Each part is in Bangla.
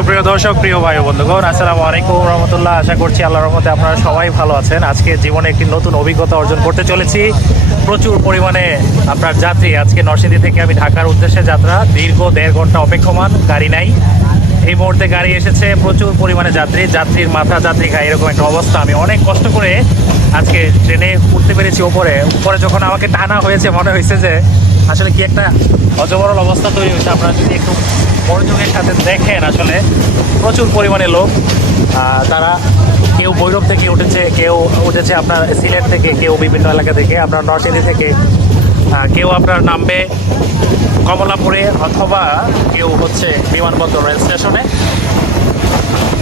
সুপ্রিয় দর্শক, প্রিয় ভাই বন্ধুগণ, আসসালামু আলাইকুম রহমতুল্লাহ। আশা করছি আল্লাহর রহমতে আপনারা সবাই ভালো আছেন। আজকে জীবনে একটি নতুন অভিজ্ঞতা অর্জন করতে চলেছি। প্রচুর পরিমাণে আপনার যাত্রী আজকে নরসিংদী থেকে আমি ঢাকার উদ্দেশ্যে যাত্রা। দীর্ঘ দেড় ঘণ্টা অপেক্ষমান, গাড়ি নাই। এই মুহূর্তে গাড়ি এসেছে, প্রচুর পরিমাণে যাত্রী। যাত্রীর মাথা, যাত্রী গায়ে এরকম একটা অবস্থা। আমি অনেক কষ্ট করে আজকে ট্রেনে উঠতে পেরেছি উপরে উপরে যখন আমাকে টানা হয়েছে, মনে হয়েছে যে আসলে কি একটা অজবরল অবস্থা তৈরি হয়েছে। আপনারা যদি একটু মনোযোগের সাথে দেখেন আসলে প্রচুর পরিমাণে লোক। তারা কেউ ভৈরব থেকে উঠেছে, কেউ উঠেছে আপনার সিলেট থেকে, কেউ বিভিন্ন এলাকা থেকে, আপনার নরসিংদী থেকে। কেউ আপনার নামবে কমলাপুরে অথবা কেউ হচ্ছে বিমানবন্দর রেল স্টেশনে।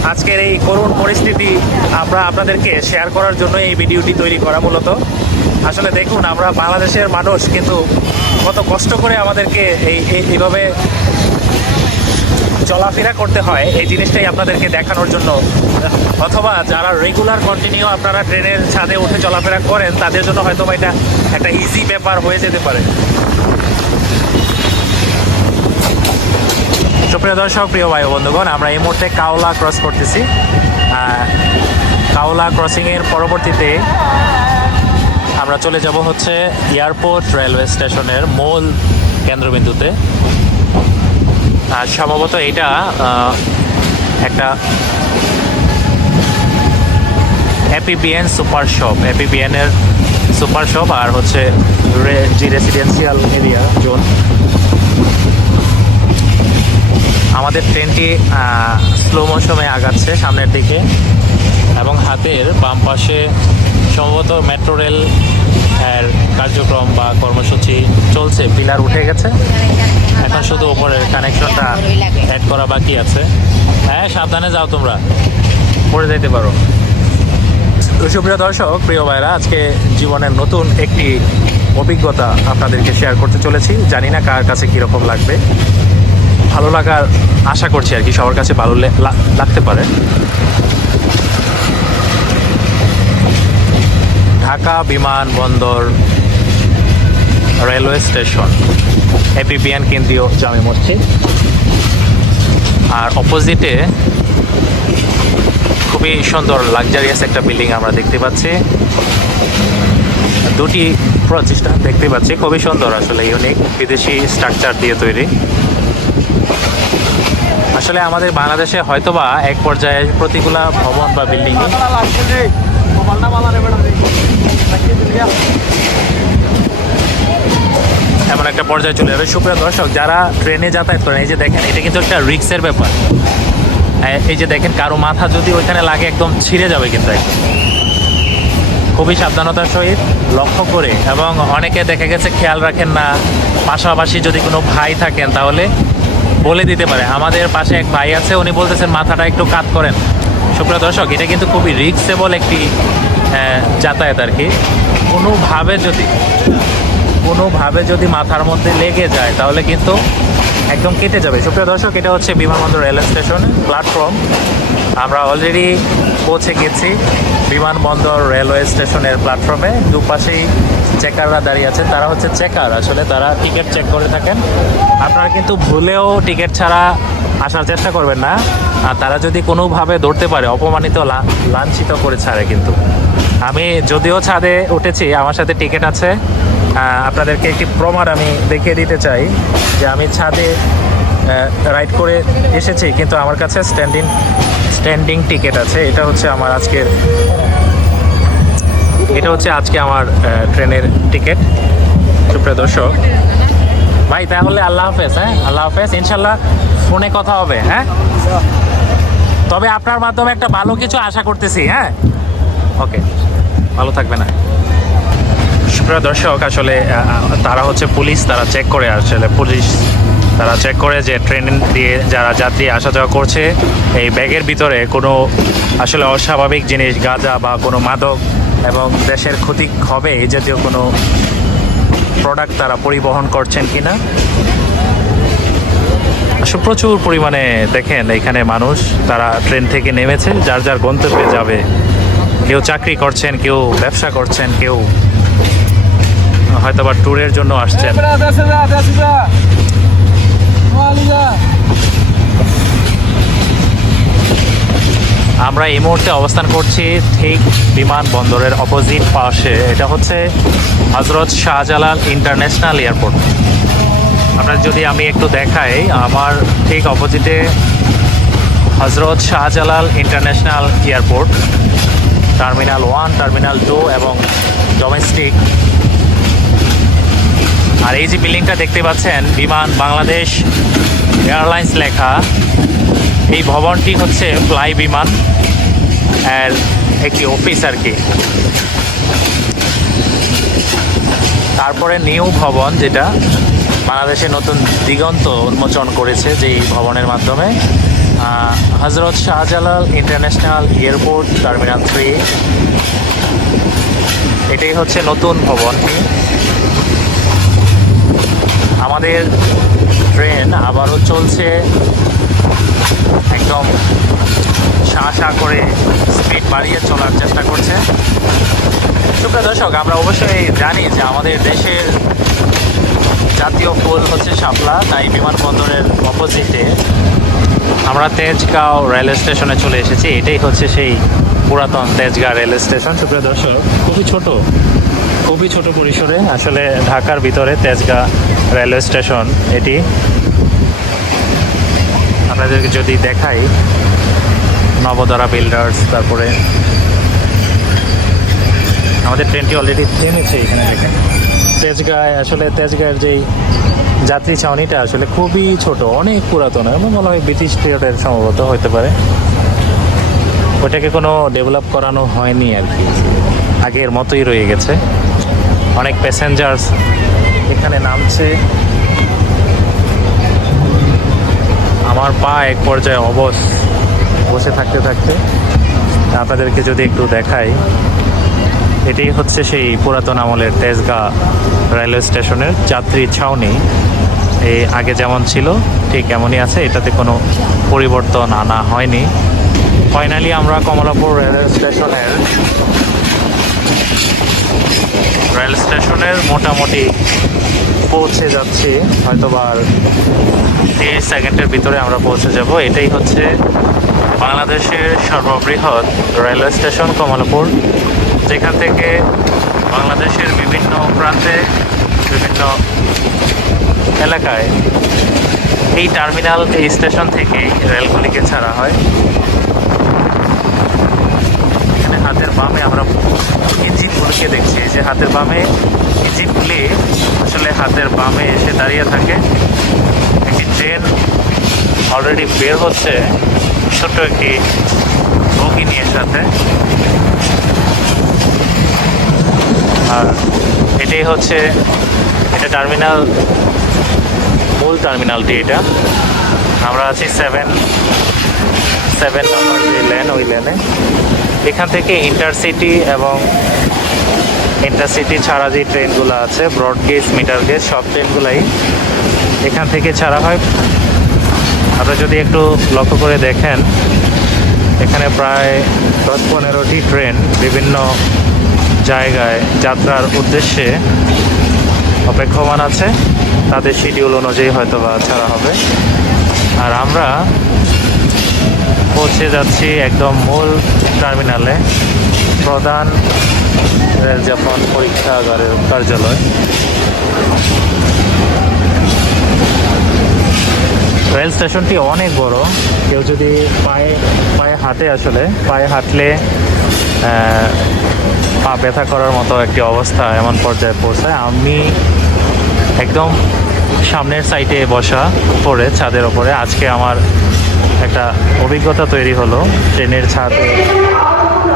আজকের এই করুণ পরিস্থিতি আমরা আপনাদেরকে শেয়ার করার জন্য এই ভিডিওটি তৈরি করা মূলত। আসলে দেখুন, আমরা বাংলাদেশের মানুষ, কিন্তু কত কষ্ট করে আমাদেরকে এই- এইভাবে চলাফেরা করতে হয়, এই জিনিসটাই আপনাদেরকে দেখানোর জন্য। অথবা যারা রেগুলার কন্টিনিউ আপনারা ট্রেনের ছাদে উঠে চলাফেরা করেন, তাদের জন্য হয়তো বা এটা একটা ইজি ব্যাপার হয়ে যেতে পারে। সুপ্রিয় দর্শক, প্রিয় ভাই বন্ধুগণ, আমরা এই মুহূর্তে কাওলা ক্রস করতেছি। কাওলা ক্রসিংয়ের পরবর্তীতে আমরা চলে যাব হচ্ছে এয়ারপোর্ট রেলওয়ে স্টেশনের মূল কেন্দ্রবিন্দুতে। সম্ভবত এটা একটা এপিবিএন সুপার শপ এপিবিএন এর সুপার শপ আর হচ্ছে জি রেসিডেন্সিয়াল এরিয়া জোন আমাদের ট্রেনটি স্লো মোশনে আগাচ্ছে সামনের দিকে এবং হাতের বাম পাশে সম্ভবত মেট্রো রেল এর কার্যক্রম বা কর্মসূচি চলছে। পিলার উঠে গেছে। এখন শুধু ওপরের কানেকশনটা অ্যাড করা বাকি আছে। হ্যাঁ সাবধানে যাও তোমরা। পড়ে যেতে পারো। সুপ্রিয় দর্শক, প্রিয় ভাইরা, আজকে জীবনের নতুন একটি অভিজ্ঞতা আপনাদেরকে শেয়ার করতে চলেছি। জানি না কার কাছে কীরকম লাগবে। ভালো লাগার আশা করছি আর কি, সবার কাছে ভালো লাগতে পারে। ঢাকা বিমানবন্দর রেলওয়ে স্টেশন এপিবিএন কেন্দ্রীয় জামে মসজিদ। আর অপোজিটে খুবই সুন্দর লাক্সারিয়াস একটা বিল্ডিং আমরা দেখতে পাচ্ছি। দুটি প্রচেষ্টা দেখতে পাচ্ছি, খুবই সুন্দর আসলে ইউনিক বিদেশি স্ট্রাকচার দিয়ে তৈরি। আসলে আমাদের বাংলাদেশে হয়তোবা এক পর্যায়ে প্রতিকূলা ভবন বা বিল্ডিং এমন একটা পর্যায়ে চলে যাবে। সুপ্রিয় দর্শক, যারা ট্রেনে যাতায়াত করেন, এই যে দেখেন, এটা কিন্তু একটা রিক্সের ব্যাপার। এ- এই যে দেখেন, কারও মাথা যদি ওইখানে লাগে, একদম ছিঁড়ে যাবে কিন্তু একদম। খুবই সাবধানতার সহিত লক্ষ্য করে, এবং অনেকে দেখা গেছে খেয়াল রাখেন না, পাশাপাশি যদি কোনো ভাই থাকেন, তাহলে বলে দিতে পারে। আমাদের পাশে এক ভাই আছে, উনি বলতেছেন, মাথাটা একটু কাত করেন। সুপ্রিয় দর্শক, এটা কিন্তু খুবই রিক্সেবল একটি যাতায়াত আর কি। কোনোভাবে যদি কোনোভাবে যদি মাথার মধ্যে লেগে যায়, তাহলে কিন্তু একদম কেটে যাবে। সুপ্রিয় দর্শক, এটা হচ্ছে বিমানবন্দর রেল স্টেশন প্ল্যাটফর্ম আমরা অলরেডি পৌঁছে গেছি বিমানবন্দর রেলওয়ে স্টেশনের প্ল্যাটফর্মে দুপাশেই চেকাররা দাঁড়িয়ে আছেন তারা হচ্ছে চেকার আসলে তারা টিকিট চেক করে থাকেন। আপনারা কিন্তু ভুলেও টিকিট ছাড়া আসার চেষ্টা করবেন না। আর তারা যদি কোনোভাবে ধরতে পারে, অপমানিত লাঞ্ছিত করে ছাড়ে কিন্তু। আমি যদিও ছাদে উঠেছি, আমার সাথে টিকিট আছে। আপনাদেরকে একটি প্রমাণ আমি দেখিয়ে দিতে চাই যে আমি ছাদে রাইড করে এসেছি, কিন্তু আমার কাছে স্ট্যান্ডিং স্ট্যান্ডিং টিকিট আছে। এটা হচ্ছে আমার আজকের এটা হচ্ছে আজকে আমার ট্রেনের টিকিট। সুপ্রিয় দর্শক, ভাই, তাহলে আল্লাহ হাফেজ হ্যাঁ? আল্লাহ হাফেজ, ইনশাল্লাহ ফোনে কথা হবে হ্যাঁ? তবে আপনার মাধ্যমে একটা ভালো কিছু আশা করতেছি হ্যাঁ? ওকে, ভালো থাকবে না সুপ্রিয় দর্শক, আসলে তারা হচ্ছে পুলিশ, তারা চেক করে আসলে পুলিশ, তারা চেক করে যে ট্রেন দিয়ে যারা যাত্রী আসা যাওয়া করছে, এই ব্যাগের ভিতরে কোনো আসলে অস্বাভাবিক জিনিস, গাঁজা বা কোনো মাদক এবং দেশের ক্ষতি হবে এই জাতীয় কোনো প্রোডাক্ট তারা পরিবহন করছেন কিনা? আসলে প্রচুর পরিমাণে দেখেন এখানে মানুষ, তারা ট্রেন থেকে নেমেছে, যার যার গন্তব্যে যাবে। কেউ চাকরি করছেন, কেউ ব্যবসা করছেন, কেউ হয়তো বা ট্যুরের জন্য আসছেন। আমরা এই মুহূর্তে অবস্থান করছি ঠিক বিমানবন্দরের অপোজিট পাশে। এটা হচ্ছে হজরত শাহজালাল ইন্টারন্যাশনাল এয়ারপোর্ট আপনার যদি আমি একটু দেখাই, আমার ঠিক অপোজিটে Hazrat Shahjalal international airport terminal one terminal two এবং ডোমেস্টিক আর এই যে বিল্ডিংটা দেখতে পাচ্ছেন, বিমান বাংলাদেশ এয়ারলাইন্স লেখা। এই ভবনটি হচ্ছে ফ্লাই বিমান। একটি অফিস আর কি। তারপরে নিউ ভবন যেটা বাংলাদেশে নতুন দিগন্ত উন্মোচন করেছে যেই ভবনের মাধ্যমে। Hazrat Shahjalal international airport terminal three এটাই হচ্ছে নতুন ভবনটি আমাদের ট্রেন আবারও চলছে একদম শাঁ করে স্পিড বাড়িয়ে চলার চেষ্টা করছে। সুপ্রিয় দর্শক, আমরা অবশ্যই জানি যে আমাদের দেশের জাতীয় ফুল হচ্ছে শাপলা, তাই বিমানবন্দরের অপোজিটে আমরা তেজগাঁও রেল স্টেশনে চলে এসেছি। এটাই হচ্ছে সেই পুরাতন তেজগাঁও রেল স্টেশন। সুপ্রিয় দর্শক, খুবই ছোট খুবই ছোট পরিসরে আসলে ঢাকার ভিতরে তেজগাঁ রেলওয়ে স্টেশন এটি। আপনাদেরকে যদি দেখাই নবদরা বিল্ডার্স তারপরে আমাদের ট্রেনটি অলরেডি থেমেছে এখানে। তেজগাঁয়, আসলে তেজগাঁয়ের যেই যাত্রী ছাউনিটা আসলে খুবই ছোট, অনেক পুরাতন এবং মনে হয় ব্রিটিশ পিরিয়ডের সম্ভবত হতে পারে। ওটাকে কোনো ডেভেলপ করানো হয়নি আর কি। আগের মতোই রয়ে গেছে। অনেক প্যাসেঞ্জার্স এখানে নামছে। আমার পা এক পর্যায়ে অবশ। বসে থাকতে থাকতে আপনাদেরকে যদি একটু দেখাই, এটাই হচ্ছে সেই পুরাতন আমলের তেজগাঁ রেলওয়ে স্টেশনের যাত্রী ছাউনি। এই আগে যেমন ছিল, ঠিক এমনই আছে, এটাতে কোনো পরিবর্তন আনা হয়নি। ফাইনালি আমরা কমলাপুর রেলওয়ে স্টেশনের রেল স্টেশনের মোটামুটি পৌঁছে যাচ্ছি হয়তো বা আর তিরিশ সেকেন্ডের ভিতরে আমরা পৌঁছে যাব। এটাই হচ্ছে বাংলাদেশের সর্ববৃহৎ রেলওয়ে স্টেশন কমলাপুর, যেখান থেকে বাংলাদেশের বিভিন্ন প্রান্তে, বিভিন্ন এলাকায় এই টার্মিনাল, এই স্টেশন থেকেই রেলগুলিকে ছাড়া হয়। এখানে হাতের বামে আমরা ইঞ্জিনগুলিকে দেখছি। যে হাতের বামে ইঞ্জিনগুলি আসলে হাতের বামে এসে দাঁড়িয়ে থাকে। একটি ট্রেন অলরেডি বের হচ্ছে ছোট্ট একটি বগি নিয়ে সাথে। আর এটাই হচ্ছে, এটা টার্মিনাল মূল টার্মিনালটি এটা। আমরা আছি সেভেন সেভেন নম্বর যে লেন ওই লেনে এখান থেকে ইন্টারসিটি এবং ইন্টারসিটি ছাড়া যে ট্রেনগুলো আছে ব্রড গেজ মিটার গেজ সব ট্রেনগুলাই এখান থেকে ছাড়া হয়। আপনারা যদি একটু লক্ষ্য করে দেখেন, এখানে প্রায় দশ পনেরোটি ট্রেন বিভিন্ন জায়গায় যাত্রার উদ্দেশ্যে অপেক্ষমান আছে। তাদের শিডিউল অনুযায়ী হয়তো বা ছাড়া হবে। আর আমরা পৌঁছে যাচ্ছি একদম মূল টার্মিনালে, প্রধান রেল জাপান পরীক্ষাগারের কার্যালয়। রেল স্টেশনটি অনেক বড়। কেউ যদি পায়ে পায়ে হাঁটে আসলে, পায়ে হাঁটলে পা ব্যথা করার মতো একটি অবস্থা এমন পর্যায়ে পৌঁছায়। আমি একদম সামনের সাইডে বসা পড়ে ছাদের ওপরে। আজকে আমার একটা অভিজ্ঞতা তৈরি হলো। ট্রেনের ছাদে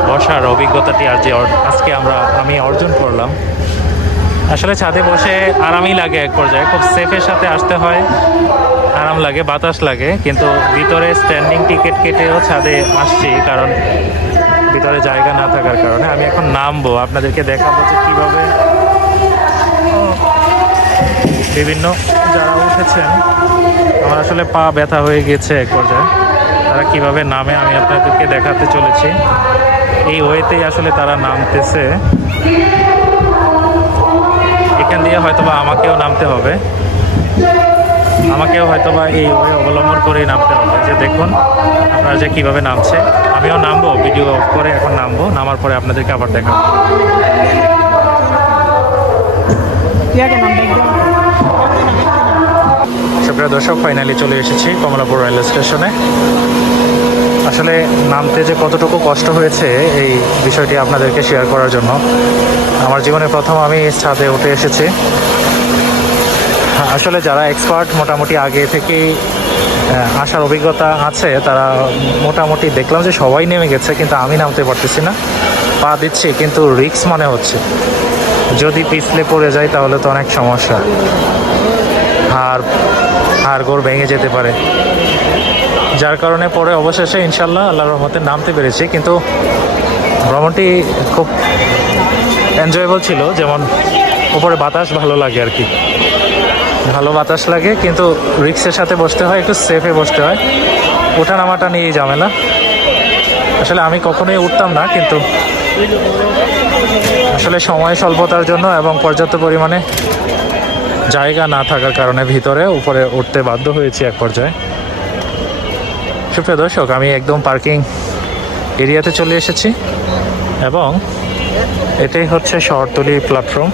বসার অভিজ্ঞতাটি আর যে আজকে আমরা, আমি অর্জন করলাম। আসলে ছাদে বসে আরামই লাগে এক পর্যায়ে। খুব সেফের সাথে আসতে হয়। আরাম লাগে, বাতাস লাগে, কিন্তু ভিতরে স্ট্যান্ডিং টিকিট কেটেও ছাদে আসছি কারণ ভিতরে জায়গা না থাকার কারণে। আমি এখন নামবো, আপনাদেরকে দেখাবো যে কীভাবে বিভিন্ন যারা উঠেছেন, আমার আসলে পা ব্যথা হয়ে গেছে এক পর্যায়ে। তারা কীভাবে নামে আমি আপনাদেরকে দেখাতে চলেছি। এই ওয়েতেই আসলে তারা নামতেছে। এখান দিয়ে হয়তোবা আমাকেও নামতে হবে। আমাকেও হয়তোবা এই ওয়ে অবলম্বন করেই নামতে হবে। যে দেখুন, আপনারা যে কীভাবে নামছে। আমিও নামবো ভিডিও অফ করে এখন নামবো, নামার পরে আপনাদেরকে আবার দেখাবো। সুপ্রিয় দর্শক ফাইনালি চলে এসেছি কমলাপুর রেল স্টেশনে আসলে নামতে যে কতটুকু কষ্ট হয়েছে, এই বিষয়টি আপনাদেরকে শেয়ার করার জন্য। আমার জীবনে প্রথম আমি ছাদে উঠে এসেছি। আসলে যারা এক্সপার্ট মোটামুটি আগে থেকেই আসার অভিজ্ঞতা আছে, তারা মোটামুটি দেখলাম যে সবাই নেমে গেছে, কিন্তু আমি নামতে পারতেছি না। পা দিচ্ছি, কিন্তু রিক্স মনে হচ্ছে। যদি পিছলে পড়ে যায় তাহলে তো অনেক সমস্যা। হাড় হাড় গোড় ভেঙে যেতে পারে। যার কারণে পরে অবশেষে ইনশাল্লাহ আল্লাহ রহমতে নামতে পেরেছি, কিন্তু ভ্রমণটি খুব এনজয়েবল ছিল। যেমন, উপরে বাতাস ভালো লাগে আর কি। ভালো বাতাস লাগে, কিন্তু রিক্সের সাথে বসতে হয়, একটু সেফে বসতে হয়। ওঠা নামাটা নিয়েই ঝামেলা। আসলে আমি কখনোই উঠতাম না, কিন্তু আসলে সময় স্বল্পতার জন্য এবং পর্যাপ্ত পরিমাণে জায়গা না থাকার কারণে ভিতরে উপরে উঠতে বাধ্য হয়েছি এক পর্যায়ে। সুপ্রিয় দর্শক, আমি একদম পার্কিং এরিয়াতে চলে এসেছি এবং এটাই হচ্ছে শহরতলি প্ল্যাটফর্ম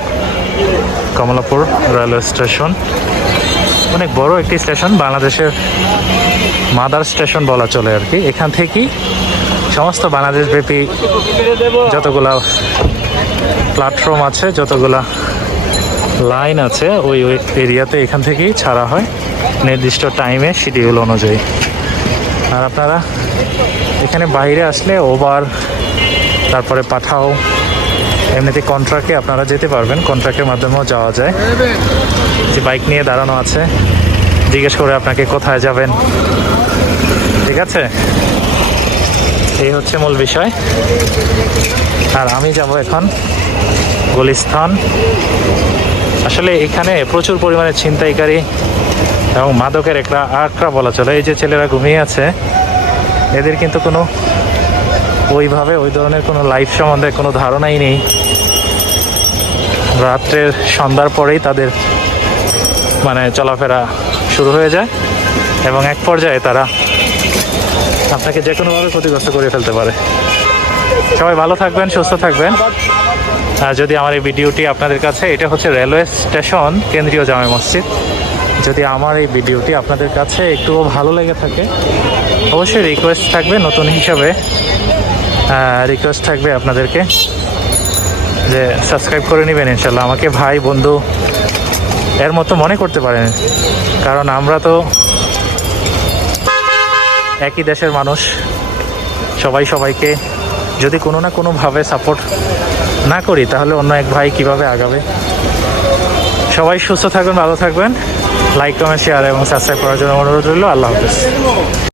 কমলাপুর রেলওয়ে স্টেশন অনেক বড় একটি স্টেশন বাংলাদেশের মাদার স্টেশন বলা চলে আর কি। এখান থেকেই সমস্ত বাংলাদেশ ব্যাপী যতগুলা প্ল্যাটফর্ম আছে, যতগুলা লাইন আছে, ওই ওই এরিয়াতে এখান থেকেই ছাড়া হয়। নির্দিষ্ট টাইমে শিডিউল অনুযায়ী। আর আপনারা এখানে বাইরে আসলে ওভার তারপরে পাঠাও এমনিতে কন্ট্রাক্টে আপনারা যেতে পারবেন কন্ট্রাক্টের মাধ্যমেও যাওয়া যায়। যে বাইক নিয়ে দাঁড়ানো আছে, জিজ্ঞেস করে আপনাকে কোথায় যাবেন। ঠিক আছে? এই হচ্ছে মূল বিষয়। আর আমি যাব এখন গুলিস্থান আসলে এখানে প্রচুর পরিমাণে ছিনতাইকারী এবং মাদকের একটা আঁকড়া বলা চলে। এই যে ছেলেরা ঘুমিয়ে আছে, এদের কিন্তু কোনো ওইভাবে ওই ধরনের কোনো লাইফ সম্বন্ধে কোনো ধারণাই নেই। রাত্রের সন্ধ্যার পরেই তাদের মানে চলাফেরা শুরু হয়ে যায় এবং এক পর্যায়ে তারা আপনাকে যে কোনোভাবে ক্ষতিগ্রস্ত করে ফেলতে পারে। সবাই ভালো থাকবেন, সুস্থ থাকবেন। আর যদি আমার এই ভিডিওটি আপনাদের কাছে, এটা হচ্ছে রেলওয়ে স্টেশন, কেন্দ্রীয় জামে মসজিদ। যদি আমার এই ভিডিওটি আপনাদের কাছে একটুও ভালো লেগে থাকে, অবশ্যই রিকোয়েস্ট থাকবে নতুন হিসাবে। রিকোয়েস্ট থাকবে আপনাদেরকে যে সাবস্ক্রাইব করে নেবেন ইনশাল্লাহ। আমাকে ভাই, বন্ধু এর মতো মনে করতে পারেন। কারণ আমরা তো একই দেশের মানুষ। সবাই সবাইকে যদি কোনো না কোনোভাবে সাপোর্ট না করি, তাহলে অন্য এক ভাই কীভাবে আগাবে? সবাই সুস্থ থাকবেন, ভালো থাকবেন। লাইক কমেন্ট শেয়ার এবং সাবস্ক্রাইব করার জন্য অনুরোধ রইল। আল্লাহ হাফিজ।